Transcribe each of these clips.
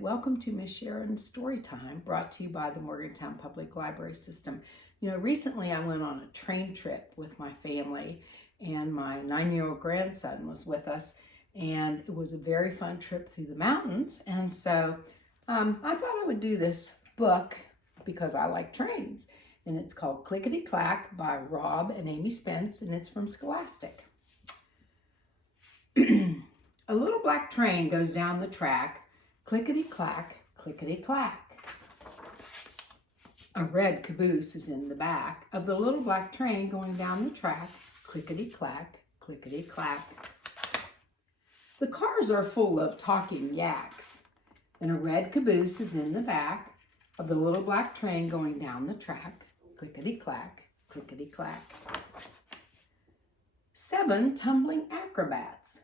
welcome to Miss Sharon's Story Time, brought to you by the Morgantown Public Library System. You know, recently I went on a train trip with my family, and my 9-year-old grandson was with us, and it was a very fun trip through the mountains. And so I thought I would do this book because I like trains, and it's called Clickety Clack by Rob and Amy Spence, and it's from Scholastic. A little black train goes down the track, clickety clack, clickety clack. A red caboose is in the back of the little black train going down the track, clickety clack, clickety clack. The cars are full of talking yaks, and a red caboose is in the back of the little black train going down the track, clickety clack, clickety clack. 7 tumbling acrobats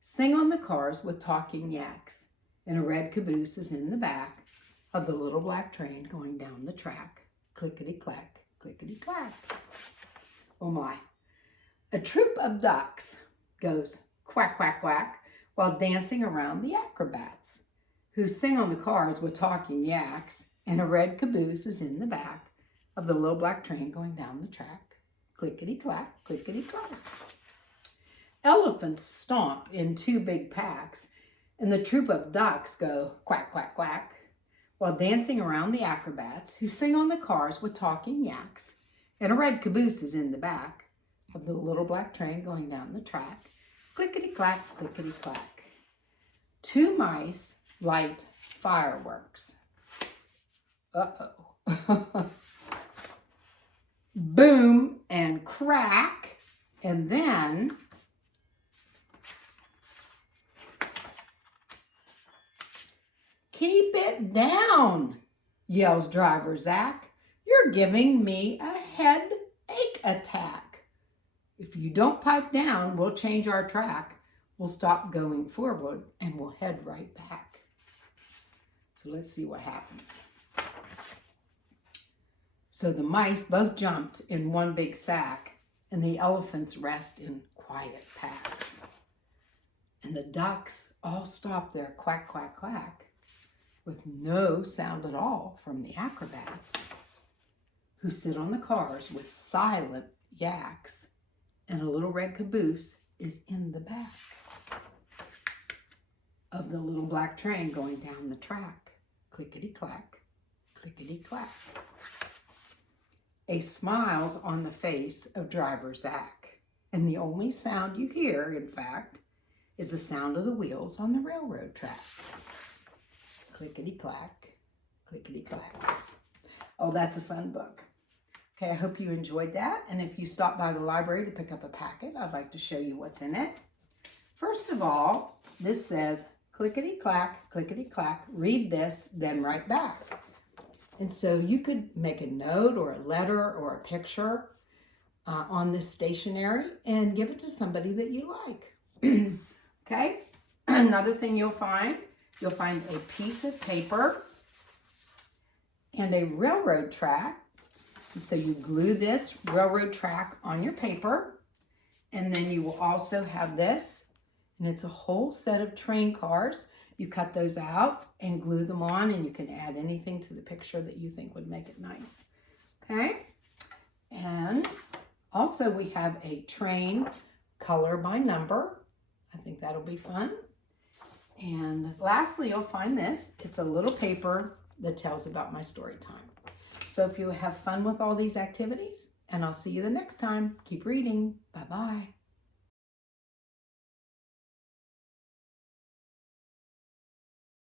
sing on the cars with talking yaks, and a red caboose is in the back of the little black train going down the track, clickety clack, clickety clack. Oh my. A troop of ducks goes quack, quack, quack while dancing around the acrobats, who sing on the cars with talking yaks, and a red caboose is in the back of the little black train going down the track, clickety clack, clickety clack. Elephants stomp in 2 big packs, and the troop of ducks go quack, quack, quack, while dancing around the acrobats, who sing on the cars with talking yaks, and a red caboose is in the back of the little black train going down the track, clickety clack, clickety clack. 2 mice light fireworks. Uh-oh. Boom and crack, and then "Keep it down," yells driver Zach. "You're giving me a headache attack. If you don't pipe down, we'll change our track. We'll stop going forward and we'll head right back." So let's see what happens. So the mice both jumped in one big sack, and the elephants rest in quiet packs. And the ducks all stop their quack, quack, quack, with no sound at all from the acrobats, who sit on the cars with silent yaks, and a little red caboose is in the back of the little black train going down the track, clickety clack, clickety clack. A smile's on the face of driver Zach, and the only sound you hear, in fact, is the sound of the wheels on the railroad track. Clickety clack, clickety clack. Oh, that's a fun book. Okay, I hope you enjoyed that. And if you stop by the library to pick up a packet, I'd like to show you what's in it. First of all, this says, clickety clack, clickety clack, read this, then write back. And so you could make a note or a letter or a picture on this stationery and give it to somebody that you like. Okay, another thing you'll find a piece of paper and a railroad track. And so you glue this railroad track on your paper, and then you will also have this, and it's a whole set of train cars. You cut those out and glue them on, and you can add anything to the picture that you think would make it nice. Okay, and also we have a train color by number. I think that'll be fun. And lastly, you'll find this. It's a little paper that tells about my story time. So if you have fun with all these activities, and I'll see you the next time. Keep reading. Bye-bye.